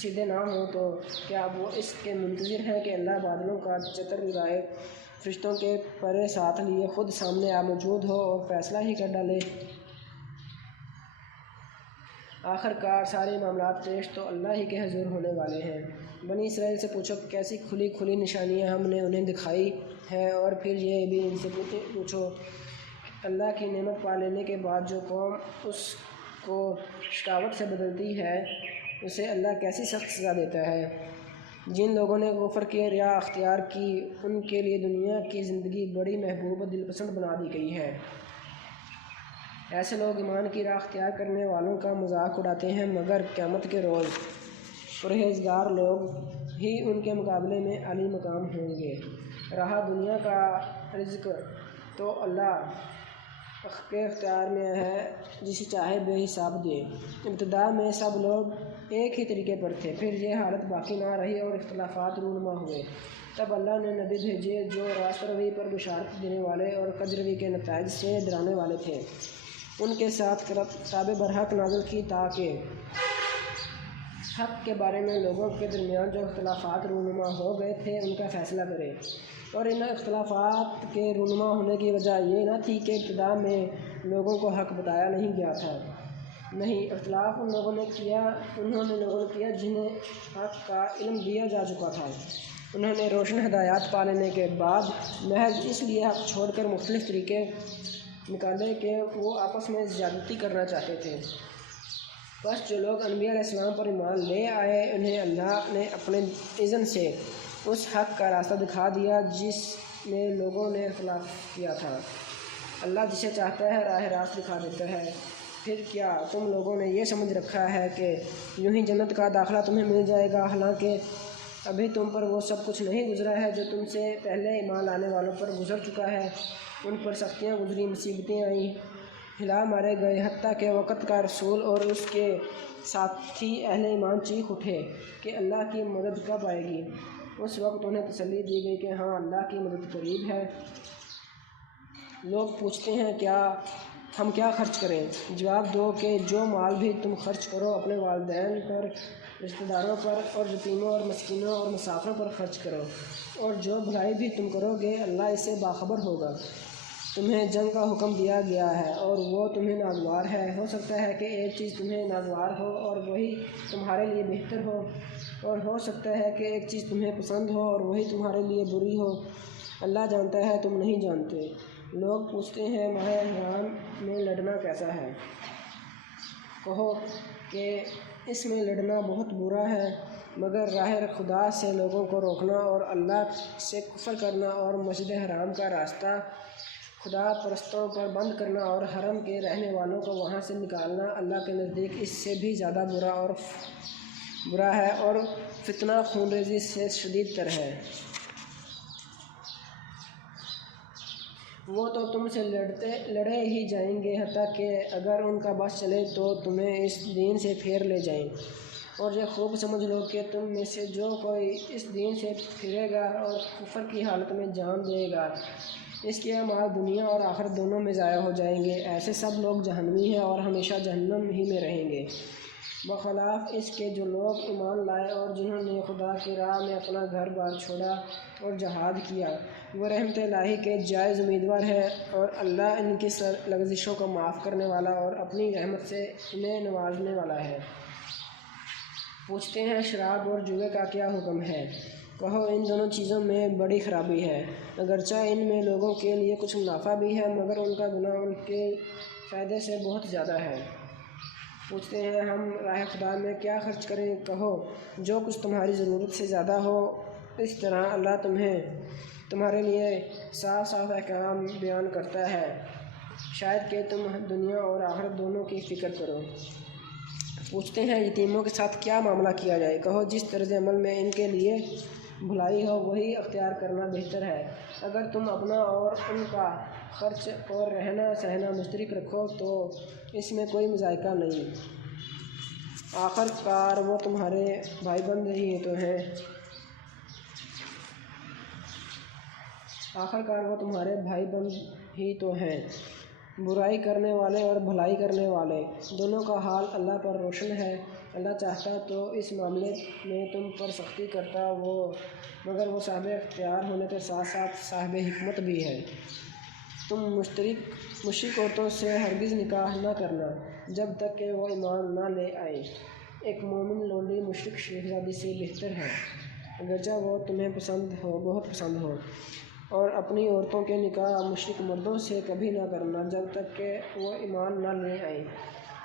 سیدھے نہ ہوں تو کیا وہ اس کے منتظر ہیں کہ اللہ بادلوں کا چتر لگائے، فرشتوں کے پرے ساتھ لیے خود سامنے آ موجود ہو اور فیصلہ ہی کر ڈالے؟ آخر کار سارے معاملات پیش تو اللہ ہی کے حضور ہونے والے ہیں۔ بنی اسرائیل سے پوچھو کہ کیسی کھلی کھلی نشانیاں ہم نے انہیں دکھائی ہیں، اور پھر یہ بھی ان سے پوچھو اللہ کی نعمت پا لینے کے بعد جو قوم اس کو شقاوت سے بدلتی ہے اسے اللہ کیسی سخت سزا دیتا ہے۔ جن لوگوں نے کفر کی راہ اختیار کی ان کے لیے دنیا کی زندگی بڑی محبوب و دل پسند بنا دی گئی ہے۔ ایسے لوگ ایمان کی راہ اختیار کرنے والوں کا مذاق اڑاتے ہیں، مگر قیامت کے روز پرہیزگار لوگ ہی ان کے مقابلے میں عالی مقام ہوں گے۔ رہا دنیا کا رزق تو اللہ کے اختیار میں ہے، جسے چاہے بے حساب دے۔ ابتدا میں سب لوگ ایک ہی طریقے پر تھے، پھر یہ حالت باقی نہ رہی اور اختلافات رونما ہوئے۔ تب اللہ نے نبی بھیجے جو راست روی پر بشارت دینے والے اور کجروی کے نتائج سے ڈرانے والے تھے۔ ان کے ساتھ کتاب برحق نازل کی تاکہ حق کے بارے میں لوگوں کے درمیان جو اختلافات رونما ہو گئے تھے ان کا فیصلہ کرے۔ اور ان اختلافات کے رونما ہونے کی وجہ یہ نہ تھی کہ ابتدا میں لوگوں کو حق بتایا نہیں گیا تھا، نہیں، اختلاف انہوں نے کیا جنہیں حق کا علم دیا جا چکا تھا۔ انہوں نے روشن ہدایات پا لینے کے بعد محض اس لیے حق چھوڑ کر مختلف طریقے نکالے کہ وہ آپس میں زیادتی کرنا چاہتے تھے۔ بس جو لوگ انبیاء علیہ السلام پر ایمان لے آئے انہیں اللہ نے اپنے اذن سے اس حق کا راستہ دکھا دیا جس میں لوگوں نے اختلاف کیا تھا۔ اللہ جسے چاہتا ہے راہ راست دکھا دیتا ہے۔ پھر کیا تم لوگوں نے یہ سمجھ رکھا ہے کہ یوں ہی جنت کا داخلہ تمہیں مل جائے گا، حالانکہ ابھی تم پر وہ سب کچھ نہیں گزرا ہے جو تم سے پہلے ایمان لانے والوں پر گزر چکا ہے۔ ان پر سختیاں گزری، مصیبتیں آئیں، ہلا مارے گئے، حتیٰ کہ وقت کا رسول اور اس کے ساتھی اہل ایمان چیخ اٹھے کہ اللہ کی مدد کب آئے گی۔ اس وقت انہیں تسلی دی گئی کہ ہاں، اللہ کی مدد قریب ہے۔ لوگ پوچھتے ہیں ہم کیا خرچ کریں؟ جواب دو کہ جو مال بھی تم خرچ کرو اپنے والدین پر، رشتہ داروں پر، اور یتیموں اور مسکینوں اور مسافروں پر خرچ کرو، اور جو بھلائی بھی تم کرو گے اللہ اس سے باخبر ہوگا۔ تمہیں جنگ کا حکم دیا گیا ہے اور وہ تمہیں ناگوار ہے۔ ہو سکتا ہے کہ ایک چیز تمہیں ناگوار ہو اور وہی تمہارے لیے بہتر ہو، اور ہو سکتا ہے کہ ایک چیز تمہیں پسند ہو اور وہی تمہارے لیے بری ہو۔ اللہ جانتا ہے، تم نہیں جانتے۔ لوگ پوچھتے ہیں ماہ حرام میں لڑنا کیسا ہے؟ کہو کہ اس میں لڑنا بہت برا ہے، مگر راہ خدا سے لوگوں کو روکنا اور اللہ سے کفر کرنا اور مسجد حرام کا راستہ خدا پرستوں پر بند کرنا اور حرم کے رہنے والوں کو وہاں سے نکالنا اللہ کے نزدیک اس سے بھی زیادہ برا ہے اور فتنہ خون ریزی سے شدید تر ہے۔ وہ تو تم سے لڑے ہی جائیں گے حتیٰ کہ اگر ان کا بس چلے تو تمہیں اس دین سے پھیر لے جائیں، اور یہ خوب سمجھ لو کہ تم میں سے جو کوئی اس دین سے پھرے گا اور کفر کی حالت میں جان دے گا، اس کے اعمال دنیا اور آخرت دونوں میں ضائع ہو جائیں گے۔ ایسے سب لوگ جہنمی ہیں اور ہمیشہ جہنم ہی میں رہیں گے، بخلاف اس کے جو لوگ ایمان لائے اور جنہوں نے خدا کی راہ میں اپنا گھر بار چھوڑا اور جہاد کیا۔ وہ رحمت الہی کے جائز امیدوار ہیں اور اللہ ان کی لغزشوں کو معاف کرنے والا اور اپنی رحمت سے انہیں نوازنے والا ہے۔ پوچھتے ہیں شراب اور جوئے کا کیا حکم ہے؟ کہو ان دونوں چیزوں میں بڑی خرابی ہے، اگرچہ ان میں لوگوں کے لیے کچھ منافع بھی ہے، مگر ان کا گناہ ان کے فائدے سے بہت زیادہ ہے۔ پوچھتے ہیں ہم راہ خدا میں کیا خرچ کریں؟ کہو جو کچھ تمہاری ضرورت سے زیادہ ہو۔ اس طرح اللہ تمہارے لیے صاف صاف احکام بیان کرتا ہے، شاید کہ تم دنیا اور آخرت دونوں کی فکر کرو۔ پوچھتے ہیں یتیموں کے ساتھ کیا معاملہ کیا جائے؟ کہو جس طرز عمل میں ان کے لیے بھلائی ہو وہی اختیار کرنا بہتر ہے۔ اگر تم اپنا اور ان کا خرچ اور رہنا سہنا مشترک رکھو تو اس میں کوئی مضائقہ نہیں۔ آخر کار وہ تمہارے بھائی بند ہی تو ہیں۔ برائی کرنے والے اور بھلائی کرنے والے دونوں کا حال اللہ پر روشن ہے۔ اللہ چاہتا تو اس معاملے میں تم پر سختی کرتا، مگر وہ صاحب اختیار ہونے کے ساتھ ساتھ صاحب حکمت بھی ہے۔ تم مشرک عورتوں سے ہرگز نکاح نہ کرنا جب تک کہ وہ ایمان نہ لے آئیں۔ ایک مومن لونڈی مشرک شہزادی سے بہتر ہے، اگرچہ وہ تمہیں بہت پسند ہو۔ اور اپنی عورتوں کے نکاح مشرک مردوں سے کبھی نہ کرنا جب تک کہ وہ ایمان نہ لے آئیں۔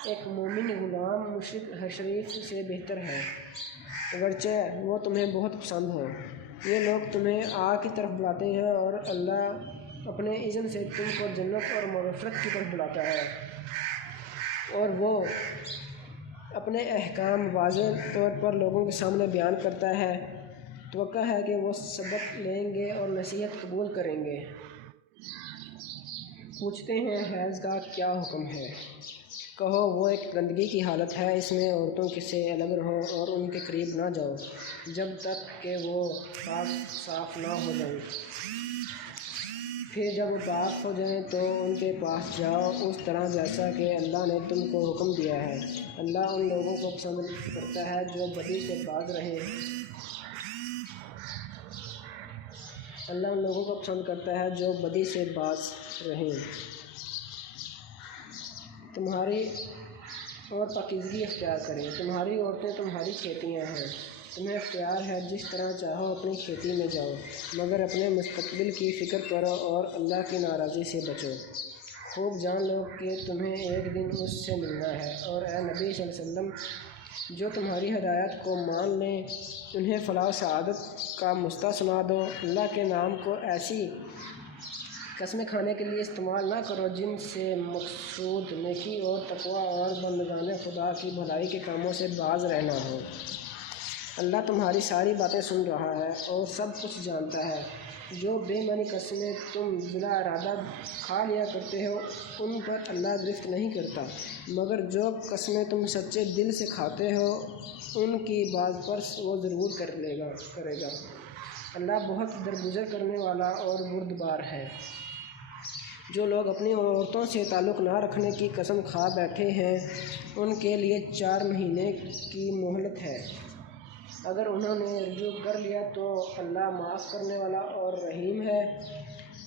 ایک مومن غلام مشرک شریف سے بہتر ہے، اگرچہ وہ تمہیں بہت پسند ہو۔ یہ لوگ تمہیں آگ کی طرف بلاتے ہیں اور اللہ اپنے اذن سے تم کو جنت اور مغفرت کی طرف بلاتا ہے، اور وہ اپنے احکام واضح طور پر لوگوں کے سامنے بیان کرتا ہے۔ توقع ہے کہ وہ سبق لیں گے اور نصیحت قبول کریں گے۔ پوچھتے ہیں حیض کا کیا حکم ہے؟ کہو وہ ایک گندگی کی حالت ہے، اس میں عورتوں سے الگ رہو اور ان کے قریب نہ جاؤ جب تک کہ وہ پاک صاف نہ ہو جائیں۔ پھر جب وہ پاک ہو جائیں تو ان کے پاس جاؤ، اس طرح جیسا کہ اللہ نے تم کو حکم دیا ہے۔ اللہ ان لوگوں کو پسند کرتا ہے جو بدی سے باز رہیں۔ تمہاری اور پاکیزگی اختیار کریں۔ تمہاری عورتیں تمہاری کھیتیاں ہیں، تمہیں اختیار ہے جس طرح چاہو اپنی کھیتی میں جاؤ، مگر اپنے مستقبل کی فکر کرو اور اللہ کی ناراضی سے بچو۔ خوب جان لو کہ تمہیں ایک دن اس سے ملنا ہے، اور اے نبی صلی اللہ علیہ وسلم جو تمہاری ہدایت کو مان لیں انہیں فلاح و سعادت کا مستہ سنا دو۔ اللہ کے نام کو ایسی قسمیں کھانے کے لیے استعمال نہ کرو جن سے مقصود نیکی اور تقویٰ اور بندگان خدا کی بھلائی کے کاموں سے باز رہنا ہو۔ اللہ تمہاری ساری باتیں سن رہا ہے اور سب کچھ جانتا ہے۔ جو بے معنی قسمیں تم بلا ارادہ کھا لیا کرتے ہو ان پر اللہ گرفت نہیں کرتا، مگر جو قسمیں تم سچے دل سے کھاتے ہو ان کی باز پر وہ ضرور کرے گا۔ اللہ بہت درگزر کرنے والا اور بردبار ہے۔ جو لوگ اپنی عورتوں سے تعلق نہ رکھنے کی قسم کھا بیٹھے ہیں ان کے لیے 4 مہینے کی مہلت ہے۔ اگر انہوں نے رجوع کر لیا تو اللہ معاف کرنے والا اور رحیم ہے۔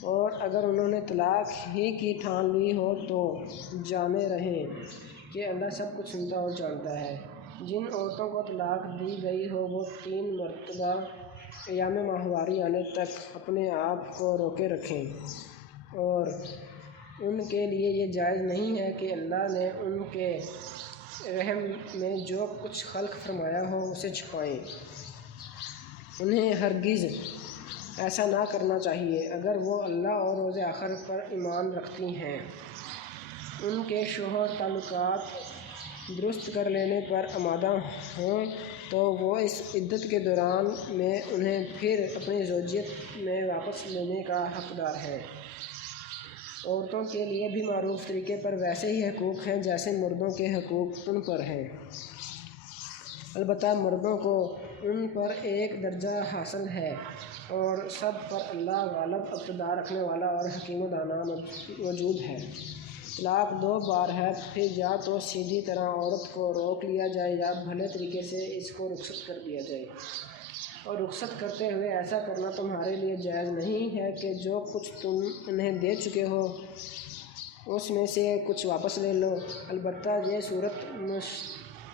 اور اگر انہوں نے طلاق ہی کی ٹھان لی ہو تو جانے رہیں کہ اللہ سب کچھ سنتا اور جانتا ہے۔ جن عورتوں کو طلاق دی گئی ہو وہ 3 مرتبہ ایام ماہواری آنے تک اپنے آپ کو روکے رکھیں، اور ان کے لیے یہ جائز نہیں ہے کہ اللہ نے ان کے رحم میں جو کچھ خلق فرمایا ہو اسے چھپائیں۔ انہیں ہرگز ایسا نہ کرنا چاہیے اگر وہ اللہ اور روز آخر پر ایمان رکھتی ہیں۔ ان کے شوہر تعلقات درست کر لینے پر آمادہ ہوں تو وہ اس عدت کے دوران میں انہیں پھر اپنی زوجیت میں واپس لینے کا حقدار ہے۔ عورتوں کے لیے بھی معروف طریقے پر ویسے ہی حقوق ہیں جیسے مردوں کے حقوق ان پر ہیں، البتہ مردوں کو ان پر ایک درجہ حاصل ہے، اور سب پر اللہ غالب اقتدار رکھنے والا اور حکیم و دانا موجود ہے۔ طلاق 2 بار ہے، پھر یا تو سیدھی طرح عورت کو روک لیا جائے یا بھلے طریقے سے اس کو رخصت کر دیا جائے، اور رخصت کرتے ہوئے ایسا کرنا تمہارے لیے جائز نہیں ہے کہ جو کچھ تم انہیں دے چکے ہو اس میں سے کچھ واپس لے لو، البتہ یہ صورت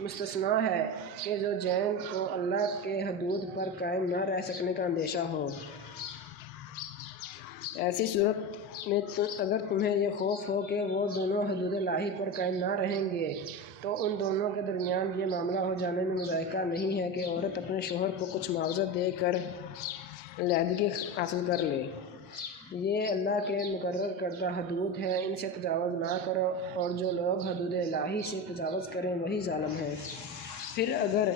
مستثنیٰ ہے کہ زوجین کو اللہ کے حدود پر قائم نہ رہ سکنے کا اندیشہ ہو۔ ایسی صورت میں اگر تمہیں یہ خوف ہو کہ وہ دونوں حدود الہی پر قائم نہ رہیں گے تو ان دونوں کے درمیان یہ معاملہ ہو جانے میں مضائقہ نہیں ہے کہ عورت اپنے شوہر کو کچھ معاوضہ دے کر علیحدگی حاصل کر لے۔ یہ اللہ کے مقرر کردہ حدود ہیں، ان سے تجاوز نہ کرو، اور جو لوگ حدود الہی سے تجاوز کریں وہی ظالم ہیں۔ پھر اگر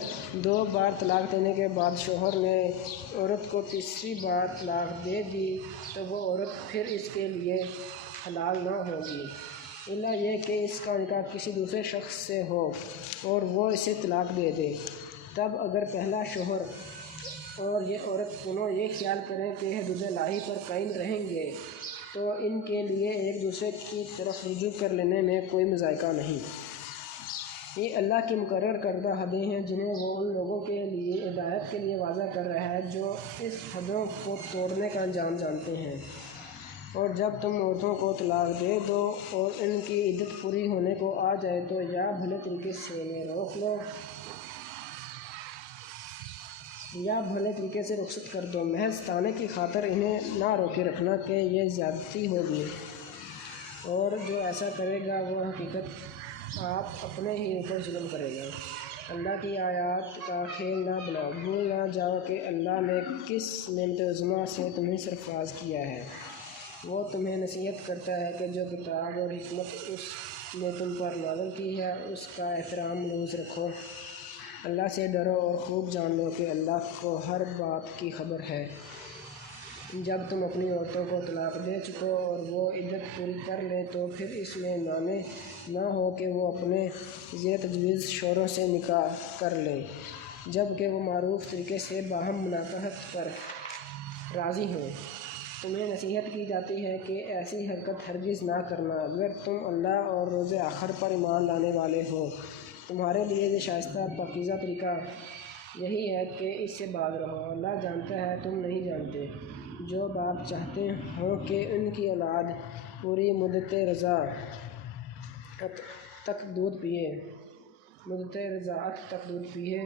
2 بار طلاق دینے کے بعد شوہر نے عورت کو تیسری بار طلاق دے دی تو وہ عورت پھر اس کے لیے حلال نہ ہوگی، الا یہ کہ اس کا نکاح کسی دوسرے شخص سے ہو اور وہ اسے طلاق دے دے۔ تب اگر پہلا شوہر اور یہ عورت دونوں یہ خیال کریں کہ حدود الہی پر قائم رہیں گے تو ان کے لیے ایک دوسرے کی طرف رجوع کر لینے میں کوئی مضائقہ نہیں۔ یہ اللہ کی مقرر کردہ حدیں ہیں جنہیں وہ ان لوگوں کے لیے ہدایت کے لیے واضح کر رہا ہے جو اس حدوں کو توڑنے کا انجام جانتے ہیں۔ اور جب تم عورتوں کو طلاق دے دو اور ان کی عدت پوری ہونے کو آ جائے تو یا بھلے طریقے سے انہیں روک لو یا بھلے طریقے سے رخصت کر دو، محض طعنے کی خاطر انہیں نہ روکے رکھنا کہ یہ زیادتی ہوگی، اور جو ایسا کرے گا وہ حقیقت آپ اپنے ہی اوپر ظلم کرے گا۔ اللہ کی آیات کا کھیل نہ بناؤ، بھول نہ جاؤ کہ اللہ نے کس نعمت عظمیٰ سے تمہیں سرفراز کیا ہے۔ وہ تمہیں نصیحت کرتا ہے کہ جو کتاب اور حکمت اس نے تم پر نازل کی ہے اس کا احترام ملحوظ رکھو۔ اللہ سے ڈرو اور خوب جان لو کہ اللہ کو ہر بات کی خبر ہے۔ جب تم اپنی عورتوں کو طلاق دے چکو اور وہ عدت پوری کر لیں تو پھر اس میں مانع نہ ہو کہ وہ اپنے زیر تجویز شوہروں سے نکاح کر لیں، جب کہ وہ معروف طریقے سے باہم مناکحت پر راضی ہوں۔ تمہیں نصیحت کی جاتی ہے کہ ایسی حرکت ہرگز نہ کرنا اگر تم اللہ اور روز آخر پر ایمان لانے والے ہو۔ تمہارے لیے یہ شائستہ پاکیزہ طریقہ یہی ہے کہ اس سے باز رہو۔ اللہ جانتا ہے تم نہیں جانتے۔ جو باپ چاہتے ہوں کہ ان کی اولاد پوری مدت رضاعت تک دودھ پیے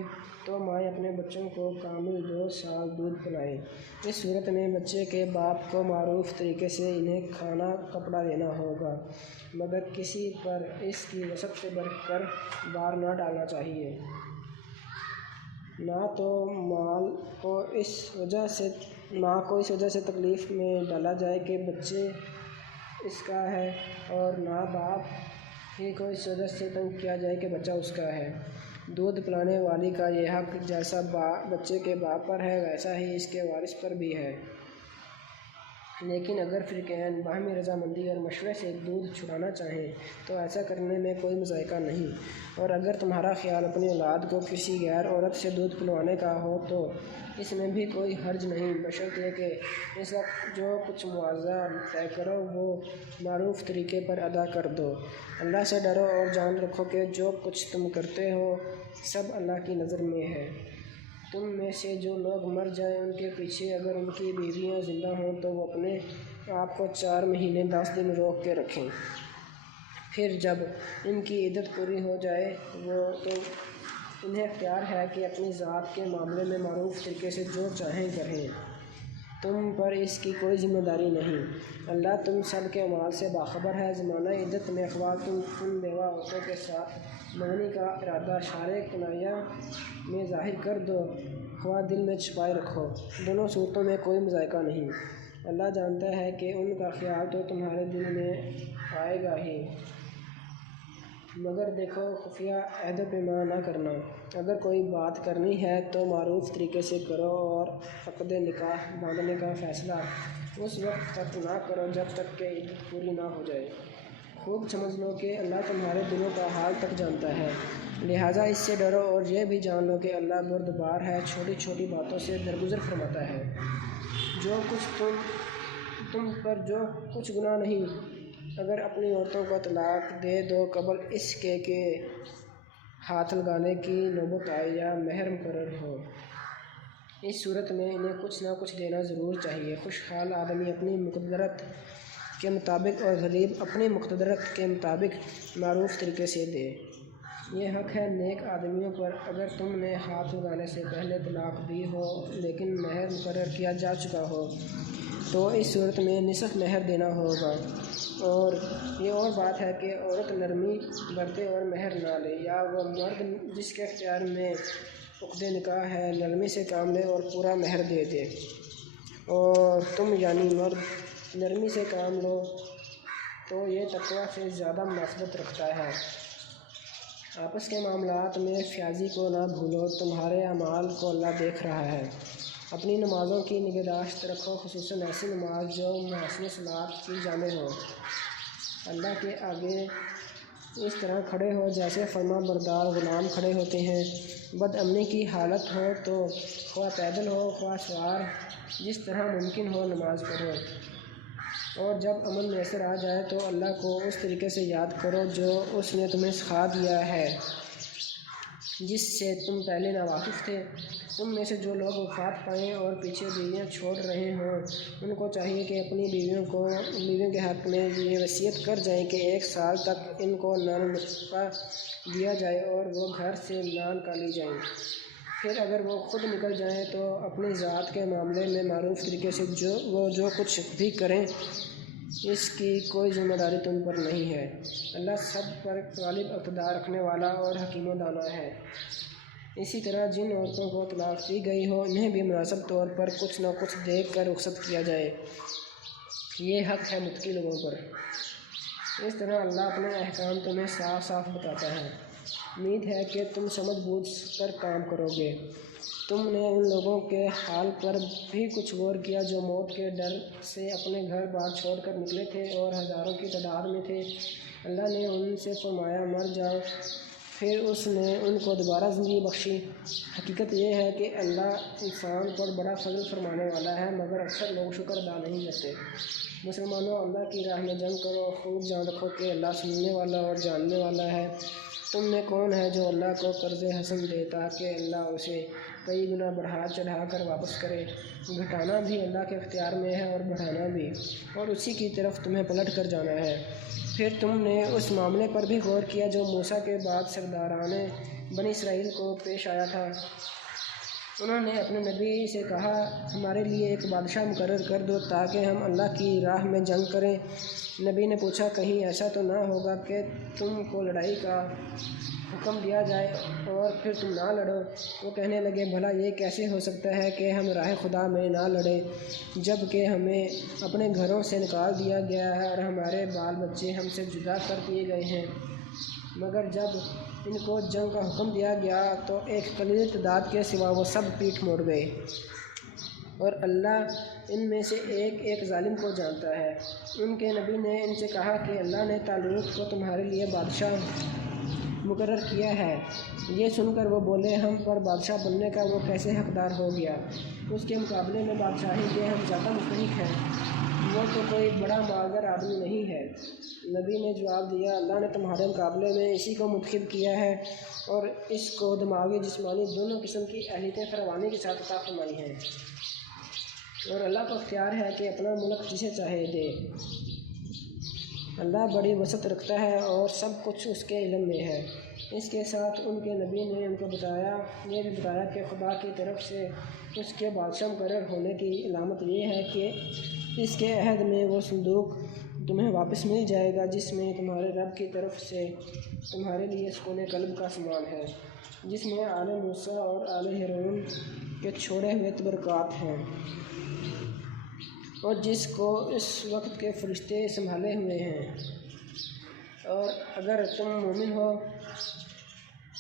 تو مائیں اپنے بچوں کو کامل 2 سال دودھ پلائیں۔ اس صورت میں بچے کے باپ کو معروف طریقے سے انہیں کھانا کپڑا دینا ہوگا، مگر کسی پر اس کی وسعت سے بڑھ کر بار نہ ڈالنا چاہیے۔ نہ تو مال کو اس وجہ سے تکلیف میں ڈالا جائے کہ بچے اس کا ہے، اور نہ باپ ہی کو اس وجہ سے تنگ کیا جائے کہ بچہ اس کا ہے۔ دودھ پلانے والی کا یہ حق جیسا بچے کے باپ پر ہے ویسا ہی اس کے وارث پر بھی ہے، لیکن اگر فریقین باہمی رضامندی اور مشورے سے دودھ چھڑانا چاہیں تو ایسا کرنے میں کوئی مضائقہ نہیں۔ اور اگر تمہارا خیال اپنی اولاد کو کسی غیر عورت سے دودھ پلوانے کا ہو تو اس میں بھی کوئی حرج نہیں، بشرطیہ کہ اس وقت جو کچھ معاوضہ طے کرو وہ معروف طریقے پر ادا کر دو۔ اللہ سے ڈرو اور جان رکھو کہ جو کچھ تم کرتے ہو سب اللہ کی نظر میں ہے۔ تم میں سے جو لوگ مر جائیں ان کے پیچھے اگر ان کی بیویاں زندہ ہوں تو وہ اپنے آپ کو 4 مہینے 10 دن روک کے رکھیں۔ پھر جب ان کی عدت پوری ہو جائے تو انہیں اختیار ہے کہ اپنی ذات کے معاملے میں معروف طریقے سے جو چاہیں کریں، تم پر اس کی کوئی ذمہ داری نہیں۔ اللہ تم سب کے اعمال سے باخبر ہے۔ زمانہ عدت میں اخوات تم ان بیوہ عورتوں کے ساتھ منگنی کا ارادہ شارع کنایہ میں ظاہر کر دو، خواہ دل میں چھپائے رکھو، دونوں صورتوں میں کوئی مذائقہ نہیں۔ اللہ جانتا ہے کہ ان کا خیال تو تمہارے دل میں آئے گا ہی، مگر دیکھو خفیہ عہد و پیمان نہ کرنا۔ اگر کوئی بات کرنی ہے تو معروف طریقے سے کرو، اور عقد نکاح باندھنے کا فیصلہ اس وقت تک نہ کرو جب تک کہ عدت پوری نہ ہو جائے۔ خوب سمجھ لو کہ اللہ تمہارے دلوں کا حال تک جانتا ہے، لہٰذا اس سے ڈرو، اور یہ بھی جان لو کہ اللہ بردبار ہے، چھوٹی چھوٹی باتوں سے درگزر فرماتا ہے۔ جو کچھ تم پر جو کچھ گناہ نہیں، اگر اپنی عورتوں کو طلاق دے دو قبل اس کے کہ ہاتھ لگانے کی نوبت آئے یا مہر مقرر ہو، اس صورت میں انہیں کچھ نہ کچھ دینا ضرور چاہیے۔ خوشحال آدمی اپنی مقدرت کے مطابق اور غریب اپنی مقدرت کے مطابق معروف طریقے سے دے۔ یہ حق ہے نیک آدمیوں پر۔ اگر تم نے ہاتھ لگانے سے پہلے طلاق دی ہو لیکن مہر مقرر کیا جا چکا ہو تو اس صورت میں نصف مہر دینا ہوگا۔ اور یہ اور بات ہے کہ عورت نرمی برتے اور مہر نہ لے، یا وہ مرد جس کے اختیار میں عقد نکاح ہے نرمی سے کام لے اور پورا مہر دے دے، اور تم یعنی مرد نرمی سے کام لو تو یہ تقویٰ سے زیادہ مناسبت رکھتا ہے۔ آپس کے معاملات میں فیاضی کو نہ بھولو، تمہارے اعمال کو اللہ دیکھ رہا ہے۔ اپنی نمازوں کی نگہداشت رکھو، خصوصاً ایسی نماز جو محسن صلات کی جامع ہو۔ اللہ کے آگے اس طرح کھڑے ہو جیسے فرما بردار غلام کھڑے ہوتے ہیں۔ بد امنی کی حالت ہو تو خواہ پیدل ہو خواہ سوار، جس طرح ممکن ہو نماز پڑھو، اور جب امن میسر آ جائے تو اللہ کو اس طریقے سے یاد کرو جو اس نے تمہیں سکھا دیا ہے، جس سے تم پہلے ناواقف تھے۔ تم میں سے جو لوگ وفات پائیں اور پیچھے بیویاں چھوڑ رہے ہوں، ان کو چاہیے کہ اپنی بیویوں کے حق میں یہ وصیت کر جائیں کہ 1 سال تک ان کو نان نفقہ دیا جائے اور وہ گھر سے نہ نکالی جائیں۔ پھر اگر وہ خود نکل جائیں تو اپنی ذات کے معاملے میں معروف طریقے سے وہ جو کچھ بھی کریں، اس کی کوئی ذمہ داری تم پر نہیں ہے۔ اللہ سب پر غالب اقتدار رکھنے والا اور حکیم و دانا ہے۔ اسی طرح جن عورتوں کو طلاق دی گئی ہو انہیں بھی مناسب طور پر کچھ نہ کچھ دے کر رخصت کیا جائے، یہ حق ہے متقی لوگوں پر۔ اس طرح اللہ اپنے احکام تمہیں صاف صاف بتاتا ہے۔ امید ہے کہ تم سمجھ بوجھ کر کام کرو گے۔ تم نے ان لوگوں کے حال پر بھی کچھ غور کیا جو موت کے ڈر سے اپنے گھر بار چھوڑ کر نکلے تھے اور ہزاروں کی تعداد میں تھے۔ اللہ نے ان سے فرمایا مر جاؤ، پھر اس نے ان کو دوبارہ زندگی بخشی۔ حقیقت یہ ہے کہ اللہ انسان پر بڑا فضل فرمانے والا ہے، مگر اکثر لوگ شکر ادا نہیں کرتے۔ مسلمانوں، اللہ کی راہ میں جنگ کرو، خوب جان رکھو کہ اللہ سننے والا اور جاننے والا ہے۔ تم میں کون ہے جو اللہ کو قرض حسن دے تاکہ اللہ اسے کئی گنا بڑھا چڑھا کر واپس کرے؟ گھٹانا بھی اللہ کے اختیار میں ہے اور بڑھانا بھی، اور اسی کی طرف تمہیں پلٹ کر جانا ہے۔ پھر تم نے اس معاملے پر بھی غور کیا جو موسیٰ کے بعد سرداران بنی اسرائیل کو پیش آیا تھا۔ انہوں نے اپنے نبی سے کہا ہمارے لیے ایک بادشاہ مقرر کر دو تاکہ ہم اللہ کی راہ میں جنگ کریں۔ نبی نے پوچھا کہیں ایسا تو نہ ہوگا کہ تم کو لڑائی کا حکم دیا جائے اور پھر تم نہ لڑو؟ وہ کہنے لگے بھلا یہ کیسے ہو سکتا ہے کہ ہم راہ خدا میں نہ لڑیں جب کہ ہمیں اپنے گھروں سے نکال دیا گیا ہے اور ہمارے بال بچے ہم سے جدا کر دیے گئے ہیں؟ مگر جب ان کو جنگ کا حکم دیا گیا تو ایک قلیل تعداد کے سوا وہ سب پیٹھ موڑ گئے، اور اللہ ان میں سے ایک ایک ظالم کو جانتا ہے۔ ان کے نبی نے ان سے کہا کہ اللہ نے طالوت کو تمہارے لیے بادشاہ مقرر کیا ہے۔ یہ سن کر وہ بولے ہم پر بادشاہ بننے کا وہ کیسے حقدار ہو گیا؟ اس کے مقابلے میں بادشاہی کے ہم زیادہ مستحق ہیں، وہ تو کوئی بڑا مالدار آدمی نہیں ہے۔ نبی نے جواب دیا اللہ نے تمہارے مقابلے میں اسی کو منتخب کیا ہے اور اس کو دماغی جسمانی دونوں قسم کی اہلیتیں فراوانی کے ساتھ عطا فرمائی ہیں۔ اور اللہ کو اختیار ہے کہ اپنا ملک جسے چاہے دے۔ اللہ بڑی وسعت رکھتا ہے اور سب کچھ اس کے علم میں ہے۔ اس کے ساتھ ان کے نبی نے ان کو یہ بھی بتایا کہ خدا کی طرف سے اس کے بادشاہ مقرر ہونے کی علامت یہ ہے کہ اس کے عہد میں وہ صندوق تمہیں واپس مل جائے گا جس میں تمہارے رب کی طرف سے تمہارے لیے سکون قلب کا سامان ہے، جس میں آل موسیٰ اور آل ہارون کے چھوڑے ہوئے تبرکات ہیں، اور جس کو اس وقت کے فرشتے سنبھالے ہوئے ہیں۔ اور اگر تم مومن ہو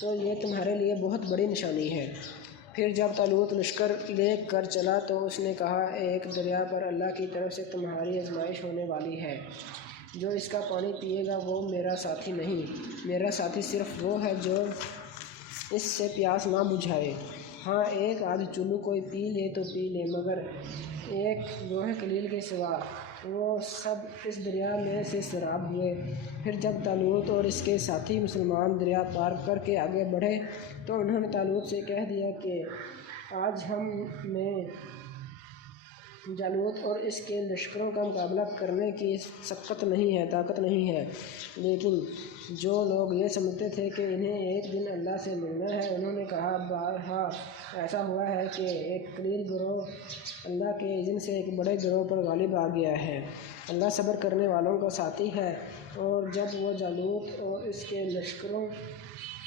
تو یہ تمہارے لیے بہت بڑی نشانی ہے۔ پھر جب طالوت لشکر لے کر چلا تو اس نے کہا، ایک دریا پر اللہ کی طرف سے تمہاری آزمائش ہونے والی ہے۔ جو اس کا پانی پیے گا وہ میرا ساتھی نہیں، میرا ساتھی صرف وہ ہے جو اس سے پیاس نہ بجھائے۔ ہاں، ایک آدھ چولو کوئی پی لے تو پی لے، مگر ایک لوح قلیل کے سوا۔ وہ سب اس دریا میں سے سیراب ہوئے۔ پھر جب طالوت اور اس کے ساتھی مسلمان دریا پار کر کے آگے بڑھے تو انہوں نے طالوت سے کہہ دیا کہ آج ہم میں جالوت اور اس کے لشکروں کا مقابلہ کرنے کی طاقت نہیں ہے۔ لیکن جو لوگ یہ سمجھتے تھے کہ انہیں ایک دن اللہ سے ملنا ہے، انہوں نے کہا، بارہا ایسا ہوا ہے کہ ایک قلیل گروہ اللہ کے اذن سے ایک بڑے گروہ پر غالب آ گیا ہے۔ اللہ صبر کرنے والوں کا ساتھی ہے۔ اور جب وہ جالوت اور اس کے لشکروں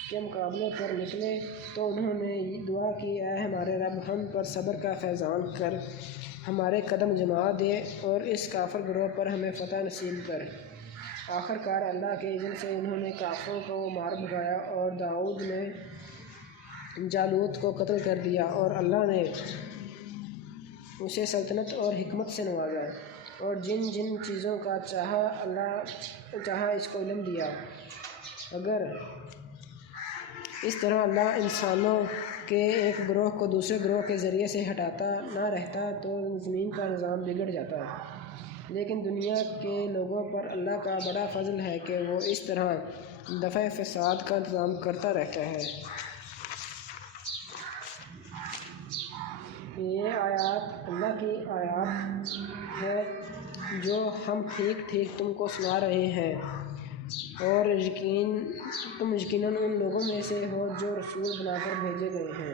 کے مقابلے پر نکلے تو انہوں نے دعا کی، اے ہمارے رب، ہم پر صبر کا فیضان کر ہمارے قدم جما دے اور اس کافر گروہ پر ہمیں فتح نصیب کر۔ آخر کار اللہ کے اذن سے انہوں نے کافروں کو مار بھگایا اور داؤد نے جالوت کو قتل کر دیا، اور اللہ نے اسے سلطنت اور حکمت سے نوازا، اور جن جن چیزوں کا چاہا اس کو علم دیا۔ اگر اس طرح اللہ انسانوں کے ایک گروہ کو دوسرے گروہ کے ذریعے سے ہٹاتا نہ رہتا تو زمین کا نظام بگڑ جاتا۔ لیکن دنیا کے لوگوں پر اللہ کا بڑا فضل ہے کہ وہ اس طرح دفع فساد کا انتظام کرتا رہتا ہے۔ یہ آیات اللہ کی آیات ہے جو ہم ٹھیک ٹھیک تم کو سنا رہے ہیں، اور تم یقیناً ان لوگوں میں سے ہو جو رسول بنا کر بھیجے گئے ہیں۔